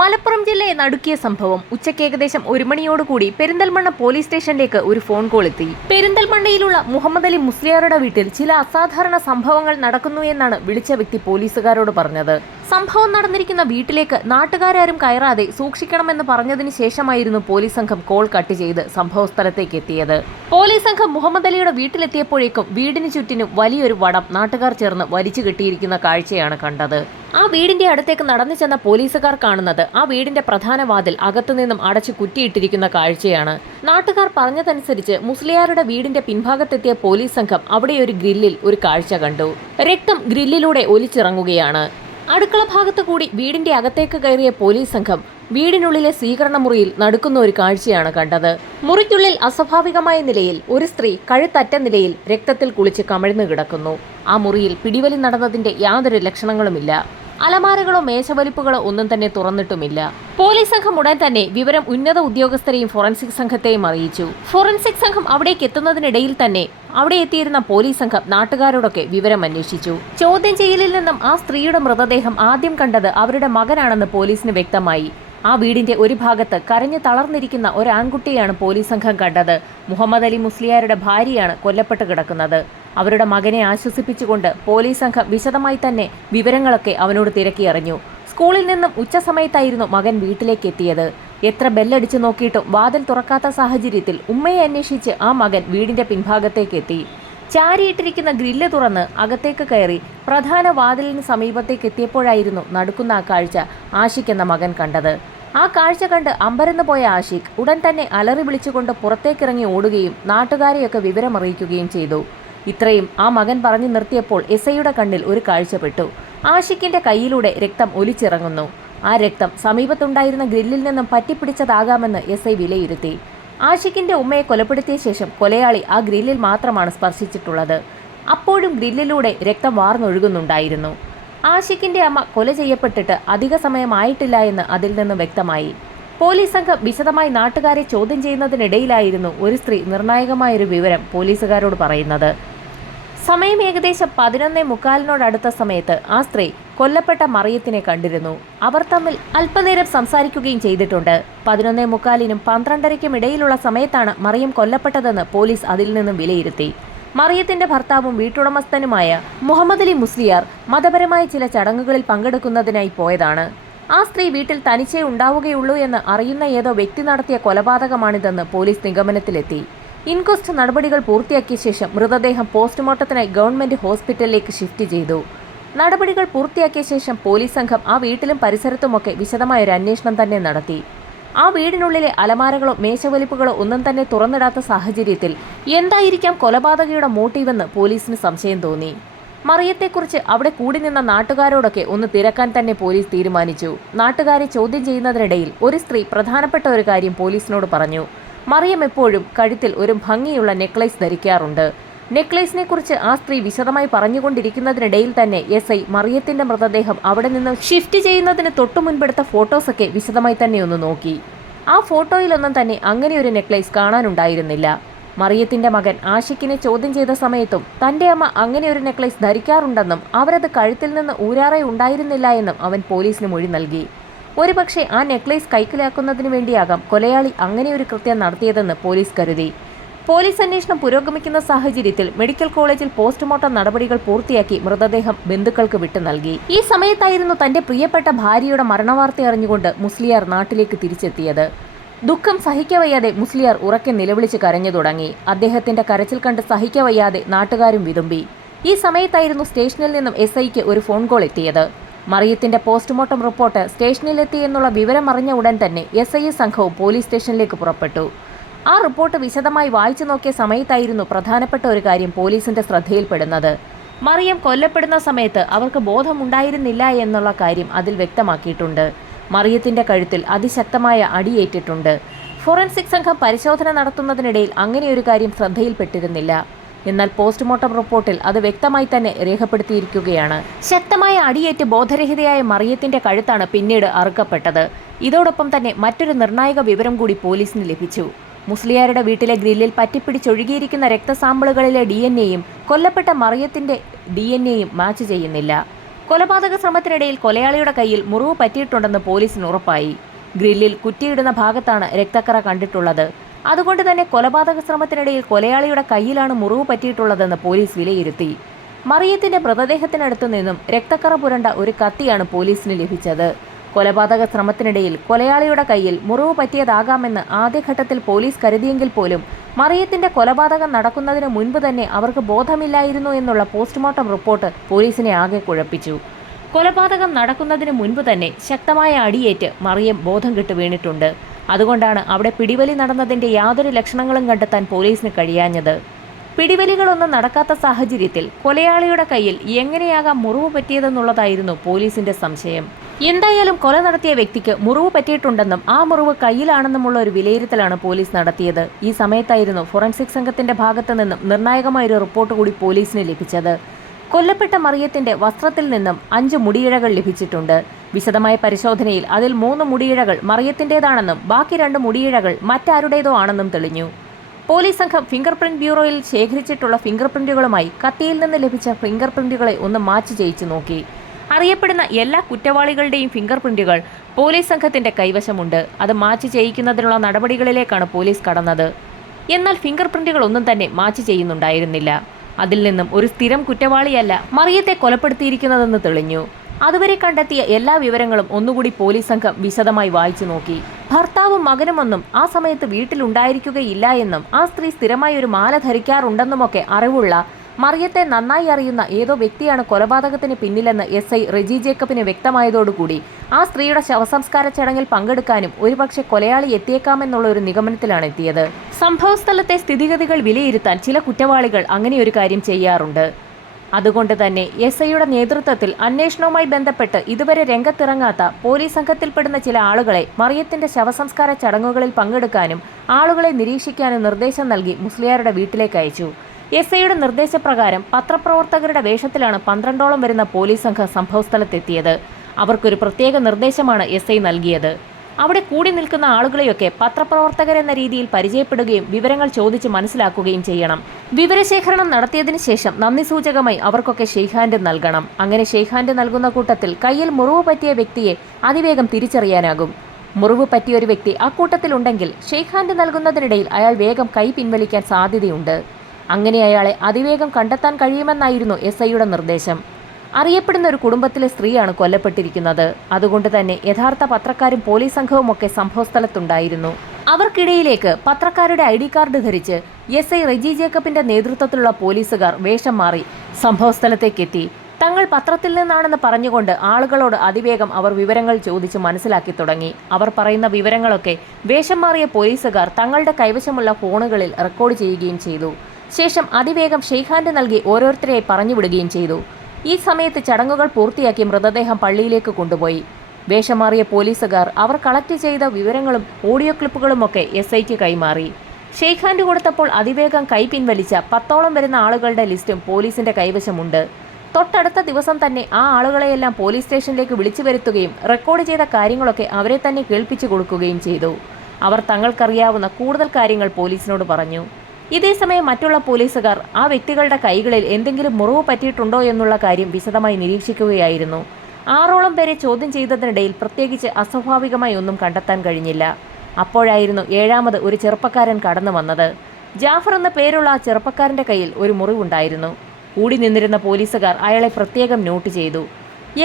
മലപ്പുറം ജില്ലയെ നടുക്കിയ സംഭവം. ഉച്ചയ്ക്ക് ഏകദേശം ഒരു മണിയോടുകൂടി പെരിന്തൽമണ്ണ പോലീസ് സ്റ്റേഷനിലേക്ക് ഒരു ഫോൺ കോൾ എത്തി. പെരിന്തൽമണ്ണയിലുള്ള മുഹമ്മദ് അലി മുസ്ലിയാരുടെ വീട്ടിൽ ചില അസാധാരണ സംഭവങ്ങൾ നടക്കുന്നു എന്നാണ് വിളിച്ച വ്യക്തി പോലീസുകാരോട് പറഞ്ഞത്. സംഭവം നടന്നിരിക്കുന്ന വീട്ടിലേക്ക് നാട്ടുകാരും കയറാതെ സൂക്ഷിക്കണമെന്ന് പറഞ്ഞതിന് ശേഷമായിരുന്നു പോലീസ് സംഘം കോൾ കട്ട് ചെയ്ത് സംഭവ സ്ഥലത്തേക്ക് എത്തിയത്. പോലീസ് സംഘം മുഹമ്മദ് അലിയുടെ വീട്ടിലെത്തിയപ്പോഴേക്കും വീടിന് ചുറ്റിനും വലിയൊരു വടം നാട്ടുകാർ ചേർന്ന് വലിച്ചു കെട്ടിയിരിക്കുന്ന കാഴ്ചയാണ് കണ്ടത്. ആ വീടിന്റെ അടുത്തേക്ക് നടന്നു ചെന്ന പോലീസുകാർ കാണുന്നത് ആ വീടിന്റെ പ്രധാന വാതിൽ അകത്തുനിന്നും അടച്ചു കുറ്റിയിട്ടിരിക്കുന്ന കാഴ്ചയാണ്. നാട്ടുകാർ പറഞ്ഞതനുസരിച്ച് മുസ്ലിയാരുടെ വീടിന്റെ പിൻഭാഗത്തെത്തിയ പോലീസ് സംഘം അവിടെ ഒരു ഗ്രില്ലിൽ ഒരു കാഴ്ച കണ്ടു. രക്തം ഗ്രില്ലിലൂടെ ഒലിച്ചിറങ്ങുകയാണ്. അടുക്കള ഭാഗത്ത് കൂടി വീടിന്റെ അകത്തേക്ക് കയറിയ പോലീസ് സംഘം വീടിനുള്ളിലെ സ്വീകരണ മുറിയിൽ നടക്കുന്ന ഒരു കാഴ്ചയാണ് കണ്ടത്. മുറിക്കുള്ളിൽ അസ്വാഭാവികമായ നിലയിൽ ഒരു സ്ത്രീ കഴുത്തറ്റ നിലയിൽ രക്തത്തിൽ കുളിച്ച് കമഴ്ന്നു കിടക്കുന്നു. ആ മുറിയിൽ പിടിവലി നടന്നതിന്റെ യാതൊരു ലക്ഷണങ്ങളുമില്ല. അലമാരകളോ മേശവലിപ്പുകളോ ഒന്നും തന്നെ തുറന്നിട്ടുമില്ല. പോലീസ് സംഘം ഉടൻ തന്നെ വിവരം ഉന്നത ഉദ്യോഗസ്ഥരെയും ഫോറൻസിക് സംഘത്തെയും അറിയിച്ചു. ഫോറൻസിക് സംഘം അവിടേക്ക് എത്തുന്നതിനിടയിൽ തന്നെ അവിടെ എത്തിയിരുന്ന പോലീസ് സംഘം നാട്ടുകാരോടൊക്കെ വിവരം അന്വേഷിച്ചു. ചോദ്യം ചെയ്യലിൽ നിന്നും ആ സ്ത്രീയുടെ മൃതദേഹം ആദ്യം കണ്ടത് അവരുടെ മകനാണെന്ന് പോലീസിന് വ്യക്തമായി. ആ വീടിന്റെ ഒരു ഭാഗത്ത് കരഞ്ഞു തളർന്നിരിക്കുന്ന ഒരു ആൺകുട്ടിയാണ് പോലീസ് സംഘം കണ്ടത്. മുഹമ്മദ് അലി മുസ്ലിയാരുടെ ഭാര്യയാണ് കൊല്ലപ്പെട്ട് കിടക്കുന്നത്. അവരുടെ മകനെ ആശ്വസിപ്പിച്ചുകൊണ്ട് പോലീസ് സംഘം വിശദമായി തന്നെ വിവരങ്ങളൊക്കെ അവനോട് തിരക്കിയറിഞ്ഞു സ്കൂളിൽ നിന്നും ഉച്ചസമയത്തായിരുന്നു മകൻ വീട്ടിലേക്ക് എത്തിയത്. എത്ര ബെല്ലടിച്ചു നോക്കിയിട്ടും വാതിൽ തുറക്കാത്ത സാഹചര്യത്തിൽ ഉമ്മയെ അന്വേഷിച്ച് ആ മകൻ വീടിന്റെ പിൻഭാഗത്തേക്ക് എത്തി. ചാരിയിട്ടിരിക്കുന്ന ഗ്രില്ല് തുറന്ന് അകത്തേക്ക് കയറി പ്രധാന വാതിലിന് സമീപത്തേക്ക് എത്തിയപ്പോഴായിരുന്നു നടക്കുന്ന ആ കാഴ്ച ആഷിക് എന്ന മകൻ കണ്ടത്. ആ കാഴ്ച കണ്ട് അമ്പരന്ന് പോയ ആഷിഖ് ഉടൻ തന്നെ അലറി വിളിച്ചുകൊണ്ട് പുറത്തേക്കിറങ്ങി ഓടുകയും നാട്ടുകാരെയൊക്കെ വിവരമറിയിക്കുകയും ചെയ്തു. ഇത്രയും ആ മകൻ പറഞ്ഞു നിർത്തിയപ്പോൾ എസ്ഐയുടെ കണ്ണിൽ ഒരു കാഴ്ചപ്പെട്ടു. ആഷിഖിന്റെ കയ്യിലൂടെ രക്തം ഒലിച്ചിറങ്ങുന്നു. ആ രക്തം സമീപത്തുണ്ടായിരുന്ന ഗ്രില്ലിൽ നിന്നും പറ്റിപ്പിടിച്ചതാകാമെന്ന് എസ് ഐ വിലയിരുത്തി. ആഷിക്കിന്റെ ഉമ്മയെ കൊലപ്പെടുത്തിയ ശേഷം കൊലയാളി ആ ഗ്രില്ലിൽ മാത്രമാണ് സ്പർശിച്ചിട്ടുള്ളത്. അപ്പോഴും ഗ്രില്ലിലൂടെ രക്തം വാർന്നൊഴുകുന്നുണ്ടായിരുന്നു. ആഷിഖിന്റെ അമ്മ കൊല ചെയ്യപ്പെട്ടിട്ട് അധിക സമയമായിട്ടില്ല എന്ന് അതിൽ നിന്നും വ്യക്തമായി. പോലീസ് സംഘം വിശദമായി നാട്ടുകാരെ ചോദ്യം ചെയ്യുന്നതിനിടയിലായിരുന്നു ഒരു സ്ത്രീ നിർണായകമായൊരു വിവരം പോലീസുകാരോട് പറയുന്നത്. സമയം ഏകദേശം പതിനൊന്നേ മുക്കാലിനോടടുത്ത സമയത്ത് ആ സ്ത്രീ കൊല്ലപ്പെട്ട മറിയത്തിനെ കണ്ടിരുന്നു. അവർ തമ്മിൽ അല്പനേരം സംസാരിക്കുകയും ചെയ്തിട്ടുണ്ട്. പതിനൊന്നേ മുക്കാലിനും പന്ത്രണ്ടരയ്ക്കും ഇടയിലുള്ള സമയത്താണ് മറിയം കൊല്ലപ്പെട്ടതെന്ന് പോലീസ് അതിൽ നിന്നും വിലയിരുത്തി. മറിയത്തിന്റെ ഭർത്താവും വീട്ടുടമസ്ഥനുമായ മുഹമ്മദ് അലി മുസ്ലിയാർ മതപരമായ ചില ചടങ്ങുകളിൽ പങ്കെടുക്കുന്നതിനായി പോയതാണ്. ആ സ്ത്രീ വീട്ടിൽ തനിച്ചേ ഉണ്ടാവുകയുള്ളൂ എന്ന് അറിയുന്ന ഏതോ വ്യക്തി നടത്തിയ കൊലപാതകമാണിതെന്ന് പോലീസ് നിഗമനത്തിലെത്തി. ഇൻക്വസ്റ്റ് നടപടികൾ പൂർത്തിയാക്കിയ ശേഷം മൃതദേഹം പോസ്റ്റ്മോർട്ടത്തിനായി ഗവൺമെന്റ് ഹോസ്പിറ്റലിലേക്ക് ഷിഫ്റ്റ് ചെയ്തു. നടപടികൾ പൂർത്തിയാക്കിയ ശേഷം പോലീസ് സംഘം ആ വീട്ടിലും പരിസരത്തുമൊക്കെ വിശദമായ ഒരു അന്വേഷണം തന്നെ നടത്തി. ആ വീടിനുള്ളിലെ അലമാരകളോ മേശവലിപ്പുകളോ ഒന്നും തന്നെ തുറന്നിടാത്ത സാഹചര്യത്തിൽ എന്തായിരിക്കാം കൊലപാതകയുടെ മോട്ടീവെന്ന് പോലീസിന് സംശയം തോന്നി. മറിയത്തെക്കുറിച്ച് അവിടെ കൂടി നിന്ന നാട്ടുകാരോടൊക്കെ ഒന്ന് തിരക്കാൻ തന്നെ പോലീസ് തീരുമാനിച്ചു. നാട്ടുകാരെ ചോദ്യം ചെയ്യുന്നതിനിടയിൽ ഒരു സ്ത്രീ പ്രധാനപ്പെട്ട ഒരു കാര്യം പോലീസിനോട് പറഞ്ഞു. മറിയം എപ്പോഴും കഴുത്തിൽ ഒരു ഭംഗിയുള്ള നെക്ലേസ് ധരിക്കാറുണ്ട്. നെക്ലേസിനെ കുറിച്ച് ആ സ്ത്രീ വിശദമായി പറഞ്ഞുകൊണ്ടിരിക്കുന്നതിനിടയിൽ തന്നെ എസ് ഐ മറിയത്തിന്റെ മൃതദേഹം അവിടെ നിന്ന് ഷിഫ്റ്റ് ചെയ്യുന്നതിന് തൊട്ടു മുൻപെടുത്ത ഫോട്ടോസൊക്കെ വിശദമായി തന്നെ ഒന്ന് നോക്കി. ആ ഫോട്ടോയിലൊന്നും തന്നെ അങ്ങനെ ഒരു നെക്ലേസ് കാണാനുണ്ടായിരുന്നില്ല. മറിയത്തിന്റെ മകൻ ആഷിക്കിനെ ചോദ്യം ചെയ്ത സമയത്തും തന്റെ അമ്മ അങ്ങനെ ഒരു നെക്ലേസ് ധരിക്കാറുണ്ടെന്നും അവരത് കഴുത്തിൽ നിന്ന് ഊരാറെ ഉണ്ടായിരുന്നില്ല എന്നും അവൻ പോലീസിന് മൊഴി നൽകി. ഒരുപക്ഷെ ആ നെക്ലേസ് കൈക്കലാക്കുന്നതിന് വേണ്ടിയാകാം കൊലയാളി അങ്ങനെ ഒരു കൃത്യം നടത്തിയതെന്ന് പോലീസ് കരുതി. പോലീസ് അന്വേഷണം പുരോഗമിക്കുന്ന സാഹചര്യത്തിൽ മെഡിക്കൽ കോളേജിൽ പോസ്റ്റ്മോർട്ടം നടപടികൾ പൂർത്തിയാക്കി മൃതദേഹം ബന്ധുക്കൾക്ക് വിട്ടു നൽകി. ഈ സമയത്തായിരുന്നു തന്റെ പ്രിയപ്പെട്ട ഭാര്യയുടെ മരണവാർത്ത അറിഞ്ഞുകൊണ്ട് മുസ്ലിയാർ നാട്ടിലേക്ക് തിരിച്ചെത്തിയത്. ദുഃഖം സഹിക്കവയ്യാതെ മുസ്ലിയാർ ഉറക്കെ നിലവിളിച്ച് കരഞ്ഞു തുടങ്ങി. അദ്ദേഹത്തിന്റെ കരച്ചിൽ കണ്ട് സഹിക്കവയ്യാതെ നാട്ടുകാരും വിതുമ്പി. ഈ സമയത്തായിരുന്നു സ്റ്റേഷനിൽ നിന്നും എസ് ഐക്ക് ഒരു ഫോൺ കോൾ എത്തിയത്. മറിയത്തിന്റെ പോസ്റ്റ്മോർട്ടം റിപ്പോർട്ട് സ്റ്റേഷനിലെത്തി എന്നുള്ള വിവരം അറിഞ്ഞ ഉടൻ തന്നെ എസ് ഐ സംഘവും പോലീസ് സ്റ്റേഷനിലേക്ക് പുറപ്പെട്ടു. ആ റിപ്പോർട്ട് വിശദമായി വായിച്ചു നോക്കിയ സമയത്തായിരുന്നു പ്രധാനപ്പെട്ട ഒരു കാര്യം പോലീസിന്റെ ശ്രദ്ധയിൽപ്പെടുന്നത്. മറിയം കൊല്ലപ്പെടുന്ന സമയത്ത് അവർക്ക് ബോധമുണ്ടായിരുന്നില്ല എന്നുള്ള കാര്യം അതിൽ വ്യക്തമാക്കിയിട്ടുണ്ട്. മറിയത്തിന്റെ കഴുത്തിൽ അതിശക്തമായ അടിയേറ്റിട്ടുണ്ട്. ഫോറൻസിക് സംഘം പരിശോധന നടത്തുന്നതിനിടയിൽ അങ്ങനെയൊരു കാര്യം ശ്രദ്ധയിൽപ്പെട്ടിരുന്നില്ല. എന്നാൽ പോസ്റ്റ്മോർട്ടം റിപ്പോർട്ടിൽ അത് വ്യക്തമായി തന്നെ രേഖപ്പെടുത്തിയിരിക്കുകയാണ്. ശക്തമായ അടിയേറ്റ് ബോധരഹിതയായ മറിയത്തിന്റെ കഴുത്താണ് പിന്നീട് അറുക്കപ്പെട്ടത്. ഇതോടൊപ്പം തന്നെ മറ്റൊരു നിർണായക വിവരം കൂടി പോലീസിന് ലഭിച്ചു. മുസ്ലിയാരുടെ വീട്ടിലെ ഗ്രില്ലിൽ പറ്റിപ്പിടിച്ചൊഴുകിയിരിക്കുന്ന രക്തസാമ്പിളുകളിലെ ഡി എൻ എയും കൊല്ലപ്പെട്ട മറിയത്തിന്റെ ഡി എൻ എയും മാച്ച് ചെയ്യുന്നില്ല. കൊലപാതക ശ്രമത്തിനിടയിൽ കൊലയാളിയുടെ കയ്യിൽ മുറിവ് പറ്റിയിട്ടുണ്ടെന്ന് പോലീസിന് ഉറപ്പായി. ഗ്രില്ലിൽ കുറ്റിയിടുന്ന ഭാഗത്താണ് രക്തക്കറ കണ്ടിട്ടുള്ളത്. അതുകൊണ്ട് തന്നെ കൊലപാതക ശ്രമത്തിനിടയിൽ കൊലയാളിയുടെ കയ്യിലാണ് മുറിവ് പറ്റിയിട്ടുള്ളതെന്ന് പോലീസ് വിലയിരുത്തി. മറിയത്തിന്റെ മൃതദേഹത്തിനടുത്തു നിന്നും രക്തക്കറ പുരണ്ട ഒരു കത്തിയാണ് പോലീസിന് ലഭിച്ചത്. കൊലപാതക ശ്രമത്തിനിടയിൽ കൊലയാളിയുടെ കയ്യിൽ മുറിവ് പറ്റിയതാകാമെന്ന് ആദ്യഘട്ടത്തിൽ പോലീസ് കരുതിയെങ്കിൽ പോലും മറിയത്തിന്റെ കൊലപാതകം നടക്കുന്നതിന് മുൻപ് തന്നെ അവർക്ക് ബോധമില്ലായിരുന്നു എന്നുള്ള പോസ്റ്റ്മോർട്ടം റിപ്പോർട്ട് പോലീസിനെ ആകെ കുഴപ്പിച്ചു. കൊലപാതകം നടക്കുന്നതിന് മുൻപ് തന്നെ ശക്തമായ അടിയേറ്റ് മറിയം ബോധം കെട്ട് വീണിട്ടുണ്ട്. അതുകൊണ്ടാണ് അവിടെ പിടിവലി നടന്നതിന്റെ യാതൊരു ലക്ഷണങ്ങളും കണ്ടെത്താൻ പോലീസിന് കഴിയാഞ്ഞത്. പിടിവലികളൊന്നും നടക്കാത്ത സാഹചര്യത്തിൽ കൊലയാളിയുടെ കയ്യിൽ എങ്ങനെയാകാം മുറിവ് പറ്റിയതെന്നുള്ളതായിരുന്നു പോലീസിന്റെ സംശയം. എന്തായാലും കൊല നടത്തിയ വ്യക്തിക്ക് മുറിവ് പറ്റിയിട്ടുണ്ടെന്നും ആ മുറിവ് കയ്യിലാണെന്നുമുള്ള ഒരു വിലയിരുത്തലാണ് പോലീസ് നടത്തിയത്. ഈ സമയത്തായിരുന്നു ഫോറൻസിക് സംഘത്തിന്റെ ഭാഗത്തു നിന്നും നിർണായകമായ ഒരു റിപ്പോർട്ട് കൂടി പോലീസിന് ലഭിച്ചത്. കൊല്ലപ്പെട്ട മറിയത്തിന്റെ വസ്ത്രത്തിൽ നിന്നും അഞ്ച് മുടിയിഴകൾ ലഭിച്ചിട്ടുണ്ട്. വിശദമായ പരിശോധനയിൽ അതിൽ മൂന്ന് മുടിയിഴകൾ മറിയത്തിന്റേതാണെന്നും ബാക്കി രണ്ട് മുടിയിഴകൾ മറ്റാരുടേതോ ആണെന്നും തെളിഞ്ഞു. പോലീസ് സംഘം ഫിംഗർ പ്രിന്റ് ബ്യൂറോയിൽ ശേഖരിച്ചിട്ടുള്ള ഫിംഗർ പ്രിന്റുകളുമായി കത്തിയിൽ നിന്ന് ലഭിച്ച ഫിംഗർ പ്രിന്റുകളെ ഒന്ന് മാച്ച് ചെയ്യിച്ചു നോക്കി. അറിയപ്പെടുന്ന എല്ലാ കുറ്റവാളികളുടെയും ഫിംഗർ പ്രിന്റുകൾ പോലീസ് സംഘത്തിന്റെ കൈവശമുണ്ട്. അത് മാച്ച് ചെയ്യിക്കുന്നതിനുള്ള നടപടികളിലേക്കാണ് പോലീസ് കടന്നത്. എന്നാൽ ഫിംഗർ പ്രിന്റുകൾ ഒന്നും തന്നെ മാച്ച് ചെയ്യുന്നുണ്ടായിരുന്നില്ല. അതിൽ നിന്നും ഒരു സ്ഥിരം കുറ്റവാളിയല്ല മറിയത്തെ കൊലപ്പെടുത്തിയിരിക്കുന്നതെന്ന് തെളിഞ്ഞു. അതുവരെ കണ്ടെത്തിയ എല്ലാ വിവരങ്ങളും ഒന്നുകൂടി പോലീസ് സംഘം വിശദമായി വായിച്ചു നോക്കി. ഭർത്താവും മകനുമൊന്നും ആ സമയത്ത് വീട്ടിലുണ്ടായിരിക്കുകയില്ല എന്നും ആ സ്ത്രീ സ്ഥിരമായി ഒരു മാല ധരിക്കാറുണ്ടെന്നുമൊക്കെ അറിവുള്ള മറിയത്തെ നന്നായി അറിയുന്ന ഏതോ വ്യക്തിയാണ് കൊലപാതകത്തിന് പിന്നിലെന്ന് എസ് ഐ റെജി ജേക്കബിന് വ്യക്തമായതോടുകൂടി. ആ സ്ത്രീയുടെ ശവസംസ്കാര ചടങ്ങിൽ പങ്കെടുക്കാനും ഒരുപക്ഷെ കൊലയാളി എത്തിയേക്കാമെന്നുള്ള ഒരു നിഗമനത്തിലാണ് എത്തിയത്. സംഭവസ്ഥലത്തെ സ്ഥിതിഗതികൾ വിലയിരുത്താൻ ചില കുറ്റവാളികൾ അങ്ങനെ ഒരു കാര്യം ചെയ്യാറുണ്ട്. അതുകൊണ്ട് തന്നെ എസ് ഐയുടെ നേതൃത്വത്തിൽ അന്വേഷണവുമായി ബന്ധപ്പെട്ട് ഇതുവരെ രംഗത്തിറങ്ങാത്ത പോലീസ് സംഘത്തിൽപ്പെടുന്ന ചില ആളുകളെ മറിയത്തിന്റെ ശവസംസ്കാര ചടങ്ങുകളിൽ പങ്കെടുക്കാനും ആളുകളെ നിരീക്ഷിക്കാനും നിർദ്ദേശം നൽകി മുസ്ലിയാരുടെ വീട്ടിലേക്ക് അയച്ചു. എസ് ഐയുടെ നിർദ്ദേശപ്രകാരം പത്രപ്രവർത്തകരുടെ വേഷത്തിലാണ് പന്ത്രണ്ടോളം വരുന്ന പോലീസ് സംഘം സംഭവസ്ഥലത്തെത്തിയത്. അവർക്കൊരു പ്രത്യേക നിർദ്ദേശമാണ് എസ് ഐ നൽകിയത്. അവിടെ കൂടി നിൽക്കുന്ന ആളുകളെയൊക്കെ പത്രപ്രവർത്തകരെന്ന രീതിയിൽ പരിചയപ്പെടുകയും വിവരങ്ങൾ ചോദിച്ച് മനസ്സിലാക്കുകയും ചെയ്യണം. വിവരശേഖരണം നടത്തിയതിനു ശേഷം നന്ദി സൂചകമായി അവർക്കൊക്കെ ഷെയ്ഖാൻഡ് നൽകണം. അങ്ങനെ ഷെയ്ഖാൻഡ് നൽകുന്ന കൂട്ടത്തിൽ കയ്യിൽ മുറിവ് പറ്റിയ വ്യക്തിയെ അതിവേഗം തിരിച്ചറിയാനാകും. മുറിവ് പറ്റിയ ഒരു വ്യക്തി അക്കൂട്ടത്തിലുണ്ടെങ്കിൽ ഷെയ്ഖാൻഡ് നൽകുന്നതിനിടയിൽ അയാൾ വേഗം കൈ പിൻവലിക്കാൻ സാധ്യതയുണ്ട്. അങ്ങനെ അയാളെ അതിവേഗം കണ്ടെത്താൻ കഴിയുമെന്നായിരുന്നു എസ് ഐയുടെ നിർദ്ദേശം. അറിയപ്പെടുന്ന ഒരു കുടുംബത്തിലെ സ്ത്രീയാണ് കൊല്ലപ്പെട്ടിരിക്കുന്നത്. അതുകൊണ്ട് തന്നെ യഥാർത്ഥ പത്രക്കാരും പോലീസ് സംഘവും ഒക്കെ സംഭവസ്ഥലത്തുണ്ടായിരുന്നു. അവർക്കിടയിലേക്ക് പത്രക്കാരുടെ ഐ ഡി കാർഡ് ധരിച്ച് എസ് ഐ റെജി ജേക്കബിന്റെ നേതൃത്വത്തിലുള്ള പോലീസുകാർ വേഷം മാറി സംഭവസ്ഥലത്തേക്കെത്തി. തങ്ങൾ പത്രത്തിൽ നിന്നാണെന്ന് പറഞ്ഞുകൊണ്ട് ആളുകളോട് അതിവേഗം അവർ വിവരങ്ങൾ ചോദിച്ച് മനസ്സിലാക്കി തുടങ്ങി. അവർ പറയുന്ന വിവരങ്ങളൊക്കെ വേഷം മാറിയ പോലീസുകാർ തങ്ങളുടെ കൈവശമുള്ള ഫോണുകളിൽ റെക്കോർഡ് ചെയ്യുകയും ചെയ്തു. ശേഷം അതിവേഗം ഷെയ്ഖാൻഡ് നൽകി ഓരോരുത്തരെയായി പറഞ്ഞുവിടുകയും ചെയ്തു. ഈ സമയത്ത് ചടങ്ങുകൾ പൂർത്തിയാക്കി മൃതദേഹം പള്ളിയിലേക്ക് കൊണ്ടുപോയി. വേഷമാറിയ പോലീസുകാർ അവർ കളക്ട് ചെയ്ത വിവരങ്ങളും ഓഡിയോ ക്ലിപ്പുകളുമൊക്കെ എസ് ഐക്ക് കൈമാറി. ഷെയ്ഖാന്റെ കൊടുത്തപ്പോൾ അതിവേഗം കൈ പിൻവലിച്ച പത്തോളം വരുന്ന ആളുകളുടെ ലിസ്റ്റും പോലീസിന്റെ കൈവശമുണ്ട്. തൊട്ടടുത്ത ദിവസം തന്നെ ആ ആളുകളെയെല്ലാം പോലീസ് സ്റ്റേഷനിലേക്ക് വിളിച്ചു വരുത്തുകയും റെക്കോർഡ് ചെയ്ത കാര്യങ്ങളൊക്കെ അവരെ തന്നെ കേൾപ്പിച്ചു കൊടുക്കുകയും ചെയ്തു. അവർ തങ്ങൾക്കറിയാവുന്ന കൂടുതൽ കാര്യങ്ങൾ പോലീസിനോട് പറഞ്ഞു. ഇതേസമയം മറ്റുള്ള പോലീസുകാർ ആ വ്യക്തികളുടെ കൈകളിൽ എന്തെങ്കിലും മുറിവ് പറ്റിയിട്ടുണ്ടോ എന്നുള്ള കാര്യം വിശദമായി നിരീക്ഷിക്കുകയായിരുന്നു. ആറോളം പേരെ ചോദ്യം ചെയ്തതിനിടയിൽ പ്രത്യേകിച്ച് അസ്വാഭാവികമായി ഒന്നും കണ്ടെത്താൻ കഴിഞ്ഞില്ല. അപ്പോഴായിരുന്നു ഏഴാമത് ഒരു ചെറുപ്പക്കാരൻ കടന്നു വന്നത്. ജാഫർ എന്ന പേരുള്ള ആ ചെറുപ്പക്കാരന്റെ കയ്യിൽ ഒരു മുറിവുണ്ടായിരുന്നു. കൂടി നിന്നിരുന്ന പോലീസുകാർ അയാളെ പ്രത്യേകം നോട്ട് ചെയ്തു.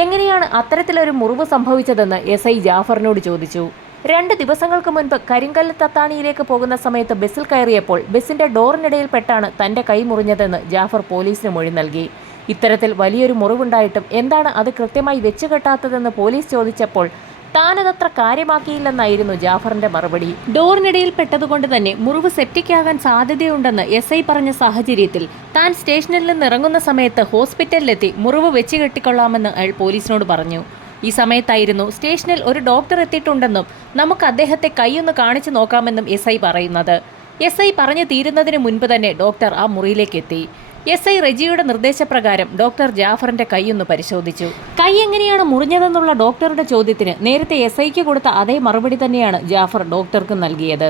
എങ്ങനെയാണ് അത്തരത്തിലൊരു മുറിവ് സംഭവിച്ചതെന്ന് എസ് ഐ ജാഫറിനോട് ചോദിച്ചു. രണ്ട് ദിവസങ്ങൾക്ക് മുൻപ് കരിങ്കല്ല് തത്താണിയിലേക്ക് പോകുന്ന സമയത്ത് ബസ്സിൽ കയറിയപ്പോൾ ബസ്സിന്റെ ഡോറിനിടയിൽ പെട്ടാണ് തന്റെ കൈ മുറിഞ്ഞതെന്ന് ജാഫർ പോലീസിന് മൊഴി നൽകി. ഇത്തരത്തിൽ വലിയൊരു മുറിവുണ്ടായിട്ടും എന്താണ് അത് കൃത്യമായി വെച്ചുകെട്ടാത്തതെന്ന് പോലീസ് ചോദിച്ചപ്പോൾ താനതത്ര കാര്യമാക്കിയില്ലെന്നായിരുന്നു ജാഫറിന്റെ മറുപടി. ഡോറിനിടയിൽ പെട്ടതുകൊണ്ട് തന്നെ മുറിവ് സെപ്റ്റിക് ആകാൻ സാധ്യതയുണ്ടെന്ന് എസ് ഐ പറഞ്ഞ സാഹചര്യത്തിൽ താൻ സ്റ്റേഷനിൽ നിന്ന് ഇറങ്ങുന്ന സമയത്ത് ഹോസ്പിറ്റലിലെത്തി മുറിവ് വെച്ച് കെട്ടിക്കൊള്ളാമെന്ന് അയാൾ പോലീസിനോട് പറഞ്ഞു. ഈ സമയത്തായിരുന്നു സ്റ്റേഷനിൽ ഒരു ഡോക്ടർ എത്തിയിട്ടുണ്ടെന്നും നമുക്ക് അദ്ദേഹത്തെ കൈയൊന്ന് കാണിച്ചു നോക്കാമെന്നും എസ് ഐ പറയുന്നത്. എസ് ഐ പറഞ്ഞു തീരുന്നതിന് മുൻപ് തന്നെ ഡോക്ടർ ആ മുറിയിലേക്ക് എത്തി. എസ് ഐ റെജിയുടെ നിർദ്ദേശപ്രകാരം ഡോക്ടർ ജാഫറിന്റെ കൈയൊന്ന് പരിശോധിച്ചു. കൈ എങ്ങനെയാണ് മുറിഞ്ഞതെന്നുള്ള ഡോക്ടറുടെ ചോദ്യത്തിന് നേരത്തെ എസ് ഐക്ക് കൊടുത്ത അതേ മറുപടി തന്നെയാണ് ജാഫർ ഡോക്ടർക്ക് നൽകിയത്.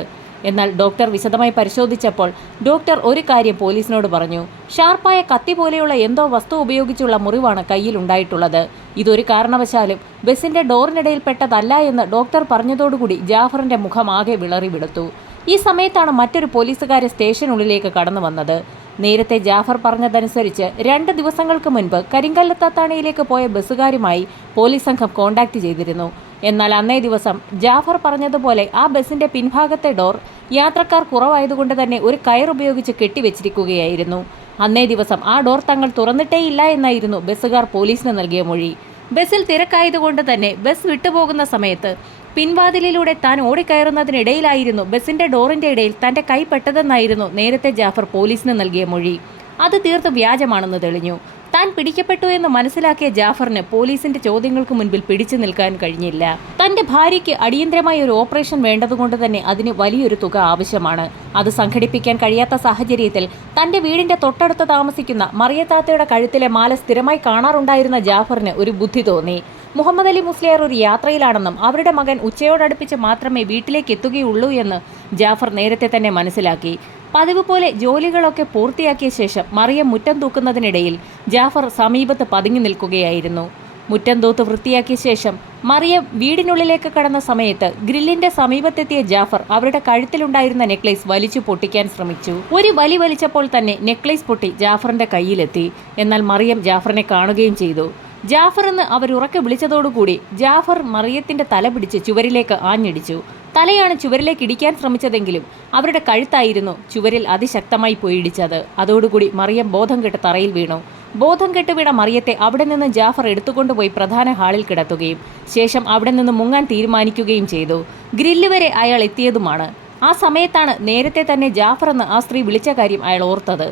എന്നാൽ ഡോക്ടർ വിശദമായി പരിശോധിച്ചപ്പോൾ ഡോക്ടർ ഒരു കാര്യം പോലീസിനോട് പറഞ്ഞു. ഷാർപ്പായ കത്തി പോലെയുള്ള എന്തോ വസ്തു ഉപയോഗിച്ചുള്ള മുറിവാണ് കയ്യിൽ ഉണ്ടായിട്ടുള്ളത്. ഇതൊരു കാരണവശാലും ബസിന്റെ ഡോറിനിടയിൽ പെട്ടതല്ല എന്ന് ഡോക്ടർ പറഞ്ഞതോടുകൂടി ജാഫറിന്റെ മുഖം ആകെ വിളറി വിടുത്തു ഈ സമയത്താണ് മറ്റൊരു പോലീസുകാരെ സ്റ്റേഷനുള്ളിലേക്ക് കടന്നു വന്നത്. നേരത്തെ ജാഫർ പറഞ്ഞതനുസരിച്ച് രണ്ട് ദിവസങ്ങൾക്ക് മുൻപ് കരിങ്കല്ലത്താത്താണിയിലേക്ക് പോയ ബസ്സുകാരുമായി പോലീസ് സംഘം കോണ്ടാക്ട് ചെയ്തിരുന്നു. എന്നാൽ അന്നേ ദിവസം ജാഫർ പറഞ്ഞതുപോലെ ആ ബസിന്റെ പിൻഭാഗത്തെ ഡോർ യാത്രക്കാർ കുറവായതുകൊണ്ട് തന്നെ ഒരു കയർ ഉപയോഗിച്ച് കെട്ടിവെച്ചിരിക്കുകയായിരുന്നു. അന്നേ ദിവസം ആ ഡോർ തങ്ങൾ തുറന്നിട്ടേയില്ല എന്നായിരുന്നു ബസ്സുകാർ പോലീസിന് നൽകിയ മൊഴി. ബസ്സിൽ തിരക്കായതുകൊണ്ട് തന്നെ ബസ് വിട്ടുപോകുന്ന സമയത്ത് പിൻവാതിലിലൂടെ താൻ ഓടിക്കയറുന്നതിനിടയിലായിരുന്നു ബസിന്റെ ഡോറിന്റെ ഇടയിൽ തന്റെ കൈ പെട്ടതെന്നായിരുന്നു നേരത്തെ ജാഫർ പോലീസിന് നൽകിയ മൊഴി. അത് തീർത്ത് വ്യാജമാണെന്ന് തെളിഞ്ഞു. താൻ പിടിക്കപ്പെട്ടു എന്ന് മനസ്സിലാക്കിയ ജാഫറിന് പോലീസിന്റെ ചോദ്യങ്ങൾക്ക് മുൻപിൽ പിടിച്ചു നിൽക്കാൻ കഴിഞ്ഞില്ല. തന്റെ ഭാര്യയ്ക്ക് അടിയന്തരമായ ഒരു ഓപ്പറേഷൻ വേണ്ടതുകൊണ്ട് തന്നെ അതിന് വലിയൊരു തുക ആവശ്യമാണ്. അത് സംഘടിപ്പിക്കാൻ കഴിയാത്ത സാഹചര്യത്തിൽ തന്റെ വീടിന്റെ തൊട്ടടുത്ത് താമസിക്കുന്ന മറിയത്താത്തയുടെ കഴുത്തിലെ മാല സ്ഥിരമായി കാണാറുണ്ടായിരുന്ന ജാഫറിന് ഒരു ബുദ്ധി തോന്നി. മുഹമ്മദ് അലി മുസ്ലിയാർ ഒരു യാത്രയിലാണെന്നും അവരുടെ മകൻ ഉച്ചയോടടുപ്പിച്ച് മാത്രമേ വീട്ടിലേക്ക് എത്തുകയുള്ളൂ എന്ന് ജാഫർ നേരത്തെ തന്നെ മനസ്സിലാക്കി. പതിവ് പോലെ ജോലികളൊക്കെ പൂർത്തിയാക്കിയ ശേഷം മറിയം മുറ്റം തൂക്കുന്നതിനിടയിൽ ജാഫർ സമീപത്ത് പതുങ്ങി നിൽക്കുകയായിരുന്നു. മുറ്റം തൂത്ത് വൃത്തിയാക്കിയ ശേഷം മറിയം വീടിനുള്ളിലേക്ക് കടന്ന സമയത്ത് ഗ്രില്ലിന്റെ സമീപത്തെത്തിയ ജാഫർ അവരുടെ കഴുത്തിലുണ്ടായിരുന്ന നെക്ലേസ് വലിച്ചു പൊട്ടിക്കാൻ ശ്രമിച്ചു. ഒരു വലി വലിച്ചപ്പോൾ തന്നെ നെക്ലേസ് പൊട്ടി ജാഫറിന്റെ കയ്യിലെത്തി. എന്നാൽ മറിയം ജാഫറിനെ കാണുകയും ചെയ്തു. ജാഫർ എന്ന് അവർ ഉറക്കെ വിളിച്ചതോടുകൂടി ജാഫർ മറിയത്തിന്റെ തല പിടിച്ച് ചുവരിലേക്ക് ആഞ്ഞിടിച്ചു. തലയാണ് ചുവരിലേക്ക് ഇടിക്കാൻ ശ്രമിച്ചതെങ്കിലും അവരുടെ കഴുത്തായിരുന്നു ചുവരിൽ അതിശക്തമായി പോയിടിച്ചത്. അതോടുകൂടി മറിയം ബോധം കെട്ട് തറയിൽ വീണു. ബോധം കെട്ട് വീണ മറിയത്തെ അവിടെ നിന്ന് ജാഫർ എടുത്തുകൊണ്ടുപോയി പ്രധാന ഹാളിൽ കിടത്തുകയും ശേഷം അവിടെ നിന്ന് മുങ്ങാൻ തീരുമാനിക്കുകയും ചെയ്തു. ഗ്രില്ല് വരെ അയാൾ എത്തിയതുമാണ്. ആ സമയത്താണ് നേരത്തെ തന്നെ ജാഫർ എന്ന് ആ സ്ത്രീ വിളിച്ച കാര്യം അയാൾ ഓർത്തത്.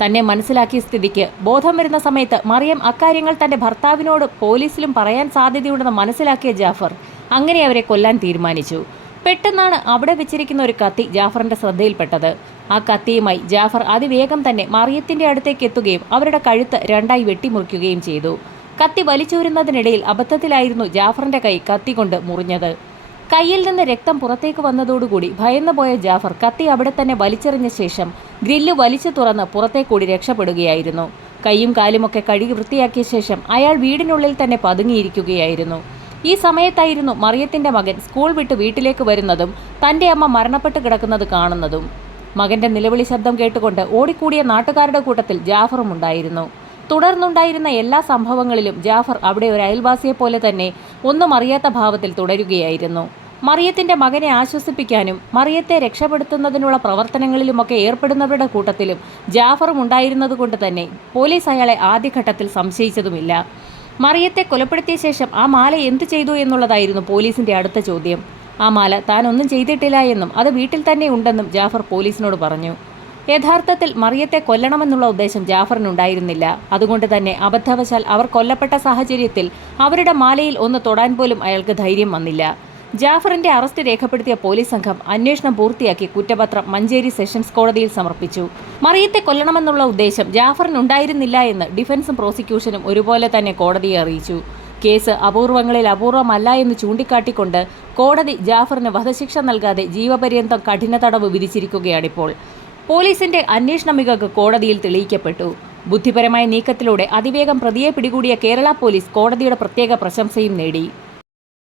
തന്നെ മനസ്സിലാക്കിയ സ്ഥിതിക്ക് ബോധം വരുന്ന സമയത്ത് മറിയം അക്കാര്യങ്ങൾ തന്റെ ഭർത്താവിനോട് പോലീസിലും പറയാൻ സാധ്യതയുണ്ടെന്ന് മനസ്സിലാക്കിയ ജാഫർ അങ്ങനെ അവരെ കൊല്ലാൻ തീരുമാനിച്ചു. പെട്ടെന്നാണ് അവിടെ വെച്ചിരിക്കുന്ന ഒരു കത്തി ജാഫറിന്റെ ശ്രദ്ധയിൽപ്പെട്ടത്. ആ കത്തിയുമായി ജാഫർ അതിവേഗം തന്നെ മറിയത്തിന്റെ അടുത്തേക്ക് എത്തുകയും അവരുടെ കഴുത്ത് രണ്ടായി വെട്ടിമുറിക്കുകയും ചെയ്തു. കത്തി വലിച്ചൂരുന്നതിനിടയിൽ അബദ്ധത്തിലായിരുന്നു ജാഫറിന്റെ കൈ കത്തി കൊണ്ട് മുറിഞ്ഞത്. കയ്യിൽ നിന്ന് രക്തം പുറത്തേക്ക് വന്നതോടുകൂടി ഭയന്നു പോയ ജാഫർ കത്തി അവിടെ തന്നെ വലിച്ചെറിഞ്ഞ ശേഷം ഗ്രില്ല് വലിച്ചു തുറന്ന് പുറത്തേക്കൂടി രക്ഷപ്പെടുകയായിരുന്നു. കൈയും കാലുമൊക്കെ കഴുകി വൃത്തിയാക്കിയ ശേഷം അയാൾ വീടിനുള്ളിൽ തന്നെ പതുങ്ങിയിരിക്കുകയായിരുന്നു. ഈ സമയത്തായിരുന്നു മറിയത്തിന്റെ മകൻ സ്കൂൾ വിട്ട് വീട്ടിലേക്ക് വരുന്നതും തന്റെ അമ്മ മരണപ്പെട്ട് കിടക്കുന്നത് കാണുന്നതും. മകന്റെ നിലവിളി ശബ്ദം കേട്ടുകൊണ്ട് ഓടിക്കൂടിയ നാട്ടുകാരുടെ കൂട്ടത്തിൽ ജാഫറും ഉണ്ടായിരുന്നു. തുടർന്നുണ്ടായിരുന്ന എല്ലാ സംഭവങ്ങളിലും ജാഫർ അവിടെ ഒരു അയൽവാസിയെ പോലെ തന്നെ ഒന്നും അറിയാത്ത ഭാവത്തിൽ തുടരുകയായിരുന്നു. മറിയത്തിന്റെ മകനെ ആശ്വസിപ്പിക്കാനും മറിയത്തെ രക്ഷപ്പെടുത്തുന്നതിനുള്ള പ്രവർത്തനങ്ങളിലുമൊക്കെ ഏർപ്പെടുന്നവരുടെ കൂട്ടത്തിലും ജാഫറും ഉണ്ടായിരുന്നതുകൊണ്ട് തന്നെ പോലീസ് അയാളെ ആദ്യഘട്ടത്തിൽ സംശയിച്ചതുമില്ല. മറിയത്തെ കൊലപ്പെടുത്തിയ ശേഷം ആ മാല എന്തു ചെയ്തു എന്നുള്ളതായിരുന്നു പോലീസിന്റെ അടുത്ത ചോദ്യം. ആ മാല താൻ ഒന്നും ചെയ്തിട്ടില്ല എന്നും അത് വീട്ടിൽ തന്നെ ഉണ്ടെന്നും ജാഫർ പോലീസിനോട് പറഞ്ഞു. യഥാർത്ഥത്തിൽ മറിയത്തെ കൊല്ലണമെന്നുള്ള ഉദ്ദേശം ജാഫറിനുണ്ടായിരുന്നില്ല. അതുകൊണ്ട് തന്നെ അബദ്ധവശാൽ അവർ കൊല്ലപ്പെട്ട സാഹചര്യത്തിൽ അവരുടെ മാലയിൽ ഒന്ന് തൊടാൻ പോലും അയാൾക്ക് ധൈര്യം വന്നില്ല. ജാഫറിന്റെ അറസ്റ്റ് രേഖപ്പെടുത്തിയ പോലീസ് സംഘം അന്വേഷണം പൂർത്തിയാക്കി കുറ്റപത്രം മഞ്ചേരി സെഷൻസ് കോടതിയിൽ സമർപ്പിച്ചു. മറിയത്തെ കൊല്ലണമെന്നുള്ള ഉദ്ദേശം ജാഫറിനുണ്ടായിരുന്നില്ല എന്ന് ഡിഫൻസും പ്രോസിക്യൂഷനും ഒരുപോലെ തന്നെ കോടതിയെ അറിയിച്ചു. കേസ് അപൂർവങ്ങളിൽ അപൂർവമല്ല എന്ന് ചൂണ്ടിക്കാട്ടിക്കൊണ്ട് കോടതി ജാഫറിന് വധശിക്ഷ നൽകാതെ ജീവപര്യന്തം കഠിന തടവ് വിധിച്ചിരിക്കുകയാണിപ്പോൾ. പോലീസിന്റെ അന്വേഷണ മികവ് കോടതിയിൽ തെളിയിക്കപ്പെട്ടു. ബുദ്ധിപരമായ നീക്കത്തിലൂടെ അതിവേഗം പ്രതിയെ പിടികൂടിയ കേരള പോലീസ് കോടതിയുടെ പ്രത്യേക പ്രശംസയും നേടി.